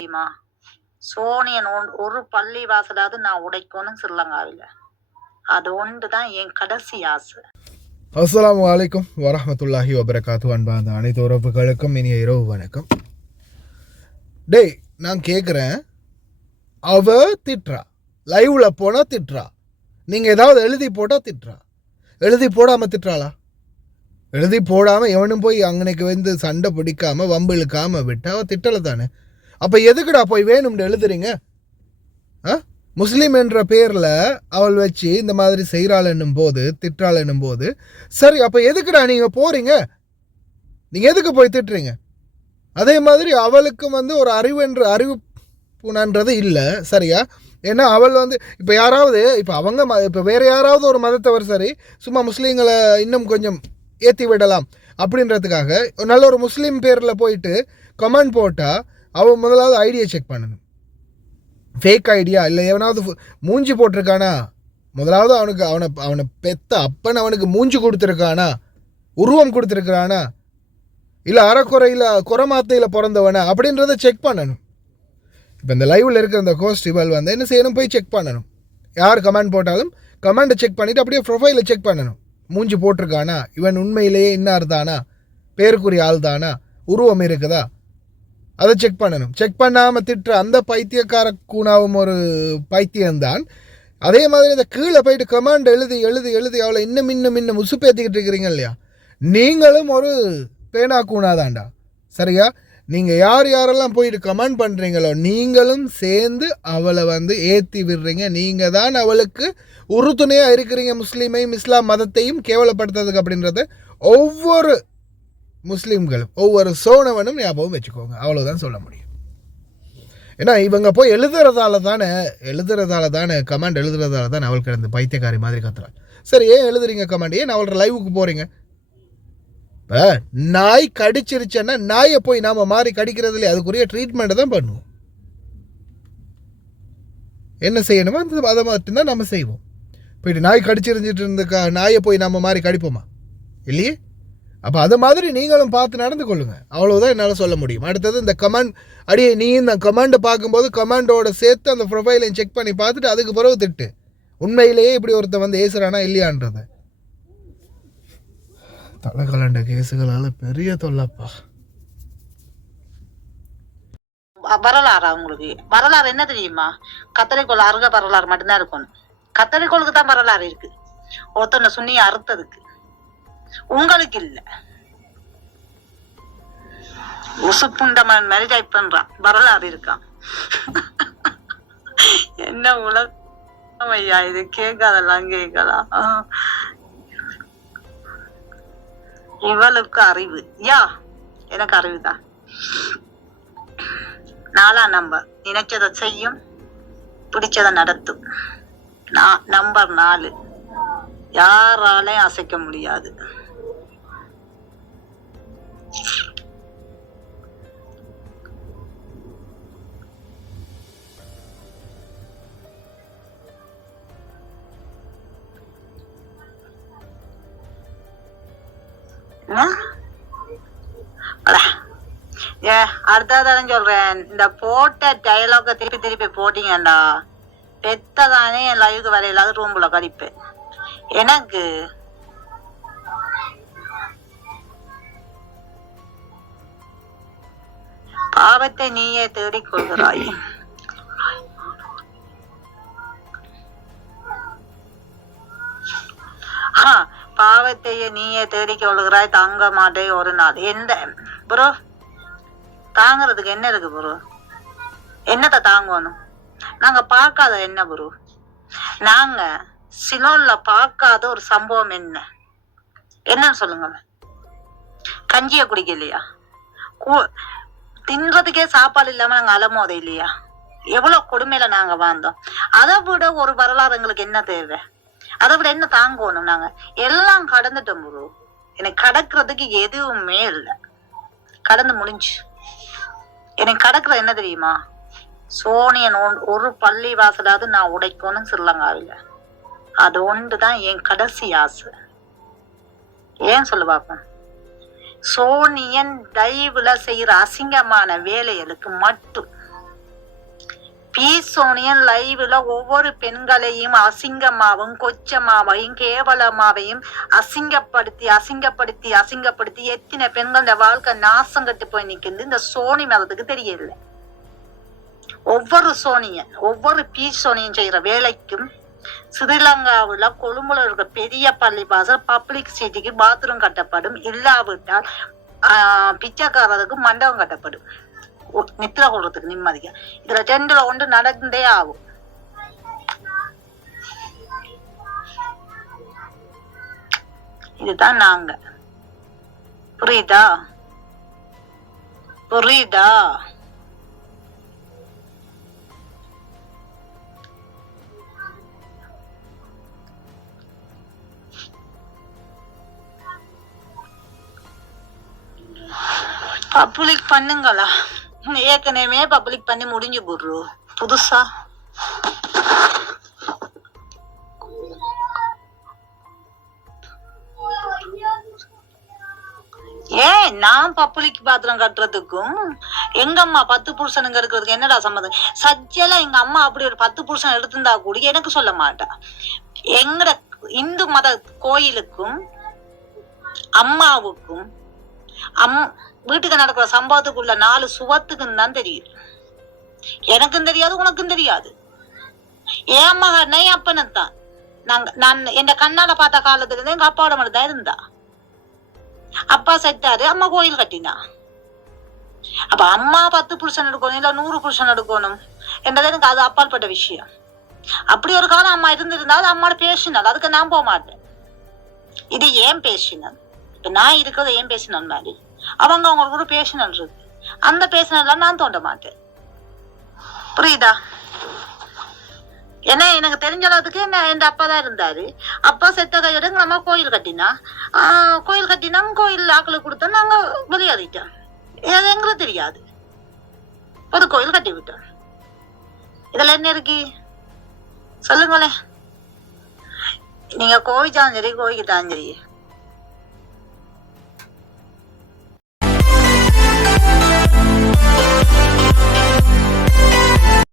தெரியுமா? சோனியன் ஒரு பள்ளி வாசலாவது நான் உடைக்கணும் ஸ்ரீலங்காவில். அது ஒன்றுதான் என் கடைசி ஆசை. அஸ்ஸலாமு அலைக்கும் வரஹ்மத்துல்லாஹி வபரகாத்து. அன்பான அனைத்து உறவுகளுக்கும் இனிய இரவு வணக்கம். டேய், நான் கேட்குறேன், அவ திட்டுறா, லைவ்ல போனால் திட்டுறா, நீங்கள் ஏதாவது எழுதி போட்டால் திட்டுறா. எழுதி போடாமல் திட்டுறாளா? எழுதி போடாமல் எவனும் போய் அங்கனைக்கு வந்து சண்டை பிடிக்காமல் வம்பு இழுக்காமல் விட்டு அவள் திட்டலை தானே. அப்போ எதுக்குடா போய் வேணும்னு எழுதுறீங்க? முஸ்லீம் என்ற பேரில் அவள் வச்சு இந்த மாதிரி செய்கிறாள் என்னும் போது, திட்டுறாள் என்னும் போது, சரி அப்போ எதுக்குடா நீங்கள் போகிறீங்க? நீங்கள் எதுக்கு போய் திட்டுறீங்க? அதே மாதிரி அவளுக்கும் வந்து ஒரு அறிவுப்புணன்றது இல்லை, சரியா? ஏன்னா அவள் வந்து இப்போ யாராவது இப்போ அவங்க இப்போ வேறு யாராவது ஒரு மதத்தவர் சரி சும்மா முஸ்லீம்களை இன்னும் கொஞ்சம் ஏற்றி விடலாம் அப்படின்றதுக்காக நல்ல ஒரு முஸ்லீம் பேரில் போயிட்டு கமெண்ட் போட்டால் அவள் முதலாவது ஐடியா செக் பண்ணணும். ஃபேக் ஐடியா இல்லை எவனாவது மூஞ்சி போட்டிருக்கானா, முதலாவது அவனை பெத்த அப்பன் அவனுக்கு மூஞ்சி கொடுத்துருக்கானா, உருவம் கொடுத்துருக்கானா, இல்லை அறக்குறையில் குறமாத்தையில் பிறந்தவனா அப்படின்றத செக் பண்ணணும். இப்போ இந்த லைவில் இருக்கிற இந்த கோஸ்டிவல் வந்து என்ன செய்யணும், போய் செக் பண்ணணும். யார் கமெண்ட் போட்டாலும் கமெண்ட்டை செக் பண்ணிவிட்டு அப்படியே ப்ரொஃபைலை செக் பண்ணணும். மூஞ்சி போட்டிருக்கானா, இவன் உண்மையிலேயே இன்னார் தானா, பேருக்குரிய ஆள் தானா, உருவம் இருக்குதா, அதை செக் பண்ணணும். செக் பண்ணாமல் திட்டுற அந்த பைத்தியக்கார கூணாவும் ஒரு பைத்தியம்தான். அதே மாதிரி இந்த கீழே போயிட்டு கமாண்ட் எழுதி எழுதி எழுதி அவளை இன்னும் உசுப்பேற்றிக்கிட்டு இருக்கிறீங்க இல்லையா, நீங்களும் ஒரு பேனா கூணாதாண்டா, சரியா? நீங்கள் யாரெல்லாம் போயிட்டு கமெண்ட் பண்ணுறீங்களோ நீங்களும் சேர்ந்து அவளை வந்து ஏற்றி விடுறீங்க. நீங்கள் தான் அவளுக்கு உறுதுணையாக இருக்கிறீங்க. முஸ்லீமையும் இஸ்லாம் மதத்தையும் கேவலப்படுத்துறதுக்கு அப்படின்றத ஒவ்வொரு முஸ்லீம்களும் ஒவ்வொரு சோனவனும் ஞாபகம் வச்சுக்கோங்க. அவ்வளோதான் சொல்ல முடியும். ஏன்னா இவங்க போய் எழுதுறதால தானே கமெண்ட் எழுதுறதால தானே அவள் கிடந்து பைத்தியக்காரி மாதிரி கத்துறாள். சரி, ஏன் எழுதுறீங்க கமெண்ட்? ஏன் அவளோட லைவுக்கு போகிறீங்க? இப்போ நாய் கடிச்சிருச்சேன்னா நாயை போய் நாம் மாறி கடிக்கிறதுல அதுக்குரிய ட்ரீட்மெண்ட்டை தான் பண்ணுவோம். என்ன செய்யணுமோ அதை மட்டும்தான் நம்ம செய்வோம். போயிட்டு நாய் கடிச்சிருந்துட்டு இருந்துக்கா நாயை போய் நம்ம மாதிரி கடிப்போமா? இல்லையே. அப்போ அது மாதிரி நீங்களும் பார்த்து நடந்து கொள்ளுங்கள். அவ்வளோதான் என்னால் சொல்ல முடியும். அடுத்தது இந்த கமெண்ட் அடியே நீ இந்த கமெண்ட்டை பார்க்கும்போது கமெண்டோட சேர்த்து அந்த ப்ரொஃபைலையும் செக் பண்ணி பார்த்துட்டு அதுக்கு பிறகு திட்டு. உண்மையிலேயே இப்படி ஒருத்தன் வந்து ஏசுறானா இல்லையான்றதை. தலைகலண்ட கேசுகளால் பெரிய தொல்லப்பா. வரலாறு அவங்களுக்கு வரலாறு என்ன தெரியுமா? கத்தரிக்கோள் அருக வரலாறு மட்டும்தான் இருக்கணும். கத்தரிக்கோளுக்கு தான் வரலாறு இருக்கு, ஒருத்தனை சுண்ணியை அறுத்ததுக்கு. உங்களுக்கு இல்ல. உசுப்புண்டமன் மாதிரி டைப் பண்றான், வரலாறு இருக்கான். என்ன உலகம் ஐயா இது, கேட்காதெல்லாம் கேட்கலாம். இவளுக்கு அறிவு யா, எனக்கு அறிவுதான். 4ஆம் நம்பர் நினைச்சதை செய்யும், பிடிச்சதை நடத்தும். நம்பர் 4 யாராலையும் அசைக்க முடியாது. அடுத்ததான் சொல்றேன், இந்த போட்ட டயலாக திருப்பி போட்டீங்கடா பெத்ததானே என் லைவுக்கு வர இல்லாத ரூம்ல கடிப்பேன். எனக்கு பாவத்தை நீயே தேடிக் கொள்கிறாய். பாவத்தையே நீயே தேடிக் கொள்கிறாய், தாங்க மாட்டே ஒரு நாள். எந்த ப்ரோ தாங்கிறதுக்கு என்ன இருக்கு ப்ரோ? என்னத்தை தாங்கணும்? நாங்க பார்க்காத என்ன ப்ரோ? நாங்க சிலோன்ல பார்க்காத ஒரு சம்பவம் என்னன்னு சொல்லுங்க. கஞ்சிய குடிக்கலையா? தின்றதுக்கே சாப்பாடு இல்லாம நாங்க அலமோத இல்லையா? எவ்வளவு கொடுமையில நாங்க வாழ்ந்தோம். அதை விட ஒரு வரலாறு எங்களுக்கு என்ன தேவை? அதை விட என்ன தாங்கணும்? நாங்க எல்லாம் கடந்துட்டோம் ப்ரோ. எனக்கு கடக்கிறதுக்கு எதுவுமே இல்லை, கடந்து முடிஞ்சு. எனக்கு கடக்கிற என்ன தெரியுமா? சோனியன் ஒரு பள்ளி வாசலாவது நான் உடைக்கணும் ஸ்ரீலங்காவில். அது ஒன்றுதான் என் கடைசி ஆசை. ஏன் சொல்ல பாப்பேன்? சோனியன் லைவ்ல செய்யற அசிங்கமான வேலைகளுக்கு மட்டும் பீசோனியன் லைவ்ல ஒவ்வொரு பெண்களையும் அசிங்கமாவும் கொச்சமாவையும் கேவலமாவையும் அசிங்கப்படுத்தி எத்தனை பெண்களோட வாழ்க்கை நாசம் கட்டு போய் நிக்குது இந்த சோனி மதத்துக்கு தெரியல. ஒவ்வொரு பீசோனியன் செய்யற வேலைக்கும் ஸ்ரீலங்காவுல கொழும்புல இருக்க பெரிய பள்ளிவாசல் பப்ளிக் சிட்டிக்கு பாத்ரூம் கட்டப்படும், இல்லாவிட்டால் பிச்சைக்காரருக்கு மண்டபம் கட்டப்படும் நித்திர கொள்றதுக்கு நிம்மதியா. இதுல 2ல 1 நடந்தே ஆகும். இதுதான் நாங்க. புரியுதா? பப்ளிக் பண்ணுங்களா? ஏற்கனவே பப்ளிக் பண்ணி முடிஞ்சு போடுறோம் புதுசா. நான் பப்ளிக் பாத்திரம் கட்டுறதுக்கும் எங்க அம்மா 10 புருஷனுங்க இருக்கிறதுக்கு என்னடா சம்மதம்? சஜ்ஜல எங்க அம்மா அப்படி ஒரு 10 புருஷன் எடுத்திருந்தா கூட எனக்கு சொல்ல மாட்டா. எங்கட இந்து மத கோயிலுக்கும் அம்மாவுக்கும் வீட்டுக்கு நடக்கிற சம்பவத்துக்குள்ள 4 சுவத்துக்கும் தான் தெரியும். எனக்கும் தெரியாது, உனக்கும் தெரியாது. என் மகனை அப்பனத்தான் நான் என் கண்ணால பார்த்த காலத்துல இருந்து எங்க அப்பாவோட மட்டும் தான் இருந்தா. அப்பா செத்தாரு, அம்மா கோயில் கட்டினா. அப்ப அம்மா 10 புருஷன் எடுக்கணும் இல்ல 100 புருஷன் எடுக்கணும் என்றது எனக்கு அது அப்பாற்பட்ட விஷயம். அப்படி ஒரு காலம் அம்மா இருந்திருந்தா அது அம்மாவோட பேசினால் அதுக்கு நான் போக மாட்டேன். இது ஏன் பேசினல்? இப்ப நான் இருக்கிறது ஏன் பேசினல் மாதிரி அவங்களுக்கு ஒரு பேசினல் இருக்கு. அந்த பேசினல்லாம் நான் தோண்ட மாட்டேன். புரியுதா? ஏன்னா எனக்கு தெரிஞ்ச அளவுக்கு என் அப்பா தான் இருந்தாரு. அப்பா செத்த கையோட எங்க அம்மா கோயில் கட்டினா கோயில் ஆக்களுக்கு கொடுத்தா நாங்க வெளியாடிட்டோம். அது எங்களுக்கு தெரியாது. ஒரு கோயில் கட்டி விட்டோம். இதுல என்ன இருக்கு சொல்லுங்களேன். நீங்க கோவிச்சாலும் சரி கோவிக்கிட்டாலும் சரி